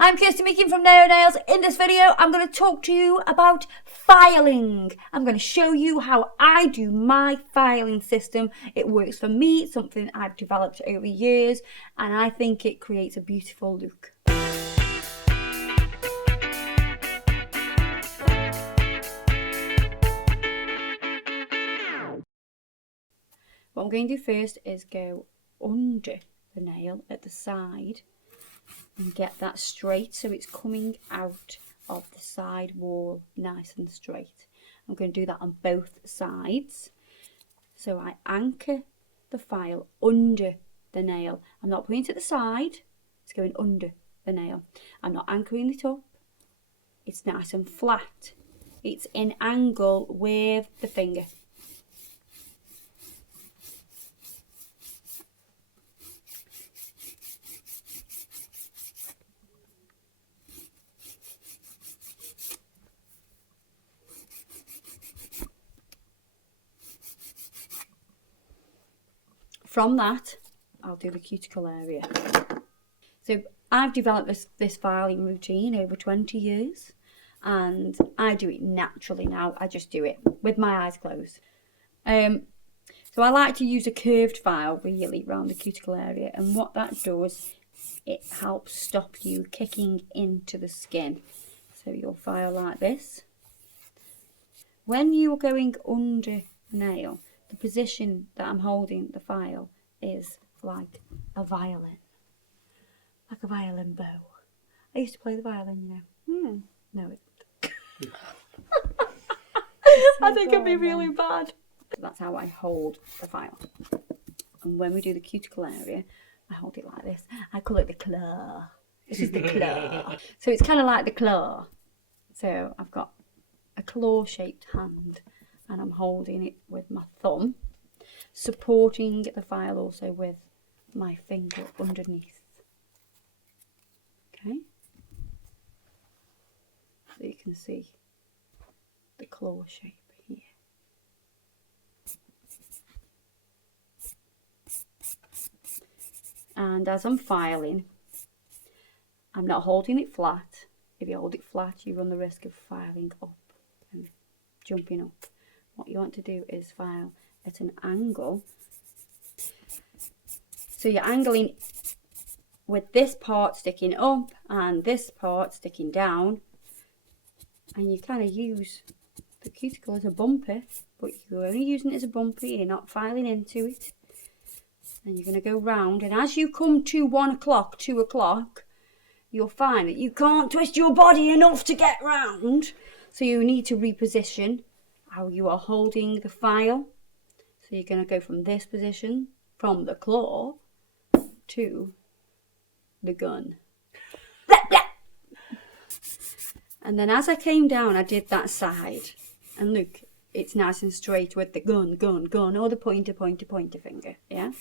I'm Kirsty Meakin from Neo Nails. In this video, I'm going to talk to you about filing. I'm going to show you how I do my filing system. It works for me. It's something I've developed over years, and I think it creates a beautiful look. What I'm going to do first is go under the nail at the side and get that straight so it's coming out of the side wall nice and straight. I'm going to do that on both sides. So I anchor the file under the nail. I'm not putting it to the side, it's going under the nail. I'm not anchoring it up. It's nice and flat. It's in angle with the finger. From that, I'll do the cuticle area. So I've developed this filing routine over 20 years, and I do it naturally now. I just do it with my eyes closed. So I like to use a curved file really around the cuticle area, and what that does, it helps stop you kicking into the skin. So you'll file like this. When you're going under the nail, the position that I'm holding the file is like a violin bow. I used to play the violin, you know. No, it. I think it'd be really bad. That's how I hold the file. And when we do the cuticle area, I hold it like this. I call it the claw. This is the claw. So it's kind of like the claw. So I've got a claw-shaped hand, and I'm holding it with my thumb, supporting the file also with my finger underneath. Okay, so you can see the claw shape here. And as I'm filing, I'm not holding it flat. If you hold it flat, you run the risk of filing up and jumping up. What you want to do is file at an angle. So you're angling with this part sticking up and this part sticking down, and you kind of use the cuticle as a bumper, but you're only using it as a bumper, you're not filing into it. And you're going to go round, and as you come to 1 o'clock, 2 o'clock, you'll find that you can't twist your body enough to get round, so you need to reposition how you are holding the file. So you're going to go from this position, from the claw to the gun. Blah, blah. And then as I came down, I did that side. And look, it's nice and straight with the gun, or the pointer finger, yeah?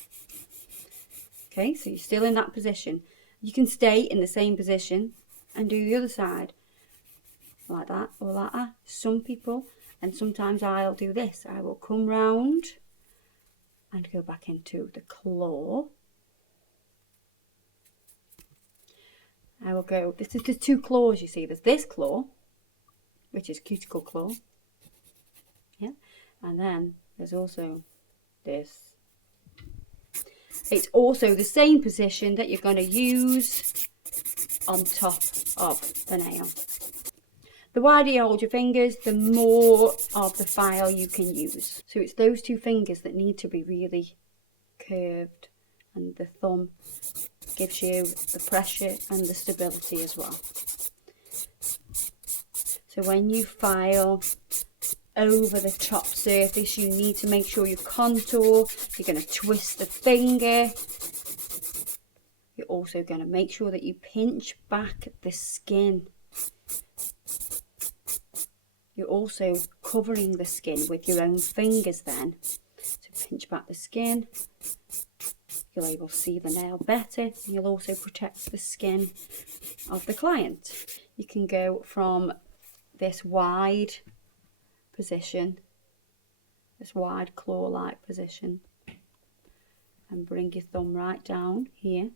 Okay, so you're still in that position. You can stay in the same position and do the other side. Like that, or like that. Some people, and sometimes I'll do this. I will come round and go back into the claw. I will go, this is the two claws you see. There's this claw, which is cuticle claw. Yeah, and then there's also this. It's also the same position that you're going to use on top of the nail. The wider you hold your fingers, the more of the file you can use. So it's those two fingers that need to be really curved, and the thumb gives you the pressure and the stability as well. So when you file over the top surface, you need to make sure you contour. You're going to twist the finger. You're also going to make sure that you pinch back the skin. You're also covering the skin with your own fingers then. So pinch back the skin. You'll be able to see the nail better, and you'll also protect the skin of the client. You can go from this wide position, this wide claw-like position, and bring your thumb right down here.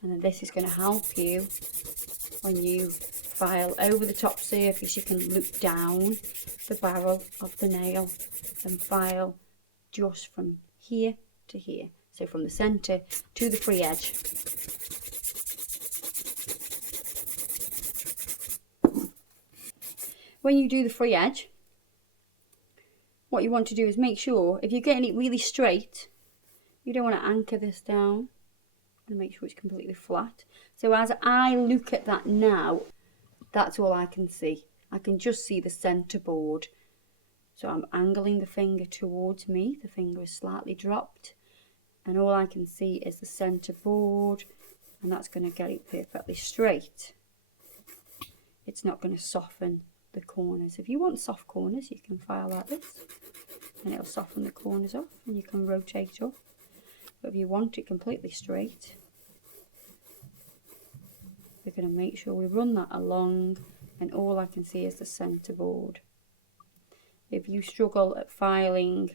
And then this is going to help you when you file over the top surface. You can loop down the barrel of the nail and file just from here to here. So from the centre to the free edge. When you do the free edge, what you want to do is make sure, if you're getting it really straight, you don't want to anchor this down. And make sure it's completely flat. So as I look at that now, that's all I can see. I can just see the centre board. So I'm angling the finger towards me. The finger is slightly dropped. And all I can see is the centre board. And that's going to get it perfectly straight. It's not going to soften the corners. If you want soft corners, you can file like this. And it'll soften the corners off. And you can rotate up. But if you want it completely straight, we're going to make sure we run that along, and all I can see is the centre board. If you struggle at filing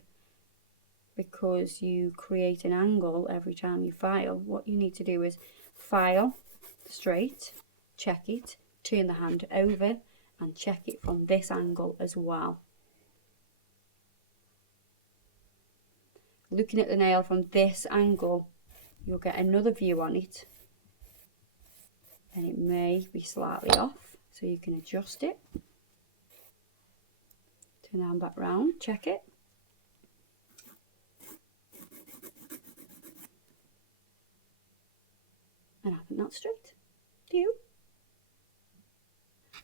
because you create an angle every time you file, what you need to do is file straight, check it, turn the hand over and check it from this angle as well. Looking at the nail from this angle, you'll get another view on it, and it may be slightly off, so you can adjust it. Turn the hand back round, check it. And I think that's straight. Do you?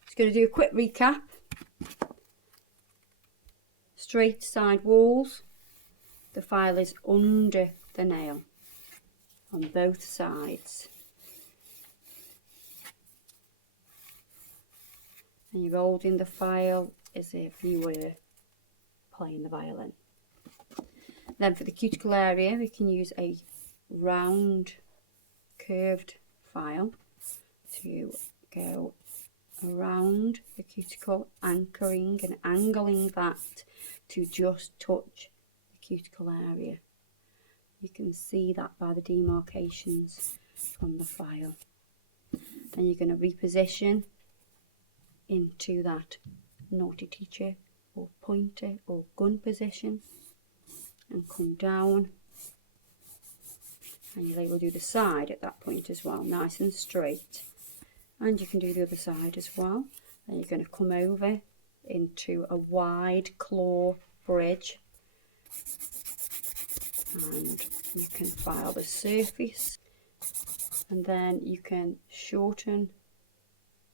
Just going to do a quick recap. Straight side walls. The file is under the nail on both sides. And you're holding the file as if you were playing the violin. Then for the cuticle area, we can use a round curved file to go around the cuticle, anchoring and angling that to just touch cuticle area. You can see that by the demarcations from the file. Then you're going to reposition into that naughty teacher or pointer or gun position and come down, and you'll able to do the side at that point as well, nice and straight. And you can do the other side as well. Then you're going to come over into a wide claw bridge, and you can file the surface, and then you can shorten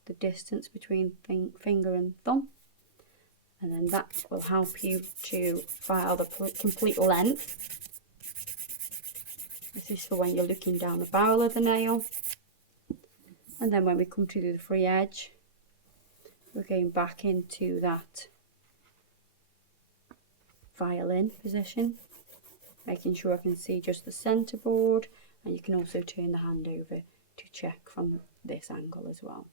the distance between finger and thumb, and then that will help you to file the complete length. This is for when you're looking down the barrel of the nail. And then when we come to do the free edge, we're going back into that violin position, making sure I can see just the centre board, and you can also turn the hand over to check from this angle as well.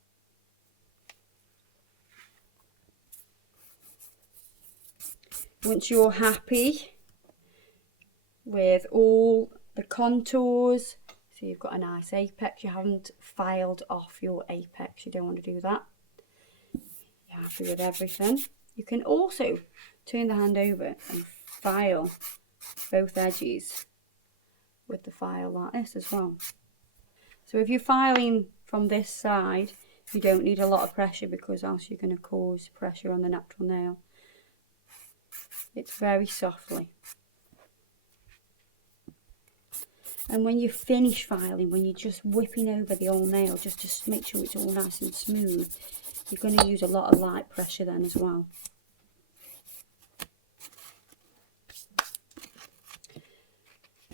Once you're happy with all the contours, so you've got a nice apex, you haven't filed off your apex, you don't want to do that. You're happy with everything. You can also turn the hand over and file both edges with the file like this as well. So if you're filing from this side, you don't need a lot of pressure, because else you're going to cause pressure on the natural nail. It's very softly. And when you finish filing, when you're just whipping over the old nail, just to make sure it's all nice and smooth, you're going to use a lot of light pressure then as well.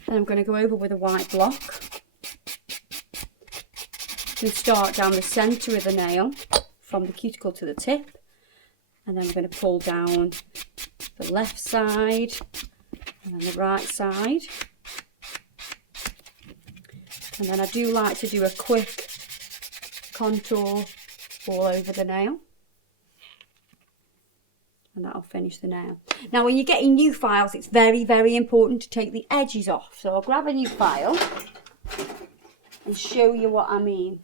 And I'm going to go over with a white block. You can start down the centre of the nail from the cuticle to the tip, and then we're going to pull down the left side and then the right side. And then I do like to do a quick contour all over the nail, and that'll finish the nail. Now when you're getting new files, it's very, very important to take the edges off. So I'll grab a new file and show you what I mean.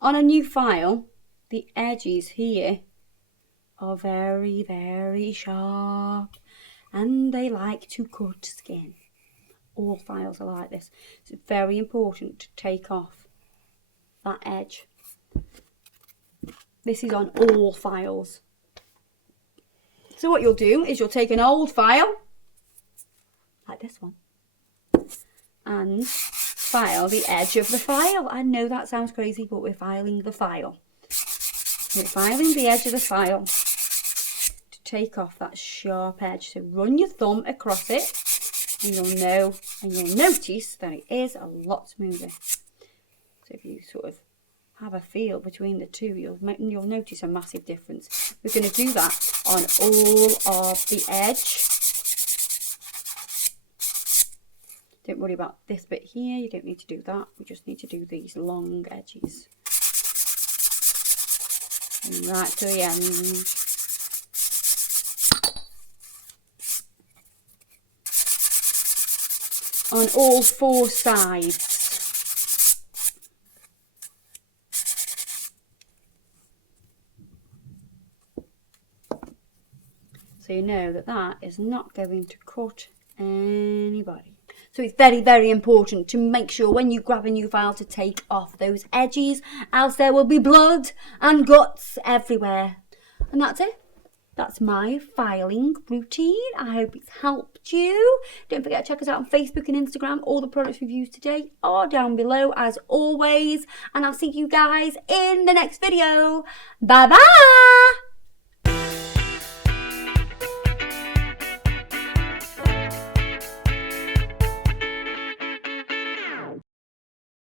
On a new file, the edges here are very, very sharp, and they like to cut skin. All files are like this. So it's very important to take off that edge. This is on all files. So what you'll do is you'll take an old file, like this one, and file the edge of the file. I know that sounds crazy, but we're filing the file. We're filing the edge of the file to take off that sharp edge. So run your thumb across it, and you'll notice that it is a lot smoother. So if you sort of have a feel between the two, you'll notice a massive difference. We're going to do that on all of the edge. Don't worry about this bit here, you don't need to do that. We just need to do these long edges. And right to the end. On all 4 sides. So you know that that is not going to cut anybody. So it's very, very important to make sure when you grab a new file to take off those edges, else there will be blood and guts everywhere. And that's it. That's my filing routine. I hope it's helped you. Don't forget to check us out on Facebook and Instagram. All the products we've used today are down below as always. And I'll see you guys in the next video. Bye bye.